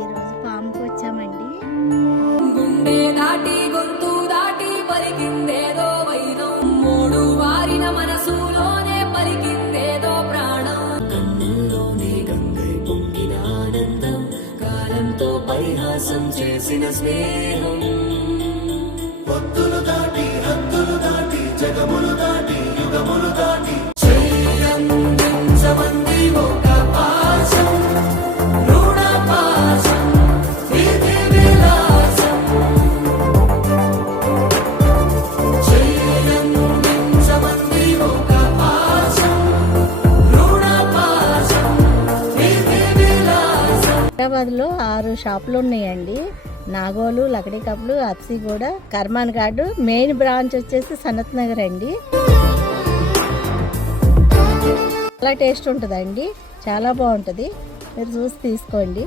ఈరోజు పాముకు వచ్చామండి. గుండె దాటి గొంతు దాటి పలికిందేదో వైరం, మూడు వారిన మనసులోనే పలికిందేదో ప్రాణం. కన్నుల్లోనే గంగై పొంగిన ఆనందం, కాలంతో పరిహాసం చేసిన స్నేహం. భక్తులు దాటి హద్దులు దాటి జగములు దాటి యుగములు దాటి చెయ్యందించమంది ఒక పాశం, రుణ పాశం, వీధి విలాసం. చెయ్యందించమంది ఒక పాశం, రుణ పాశం, వీధి విలాసం. హైదరాబాద్లో 6 షాపులు ఉన్నాయండి. నాగోలు, లకడీ కప్పులు, అప్సిగూడ, కర్మాన్ ఘాట్. మెయిన్ బ్రాంచ్ వచ్చేసి సనత్ నగర్ అండి. చాలా టేస్ట్ ఉంటుందండి, చాలా బాగుంటుంది. మీరు చూసి తీసుకోండి.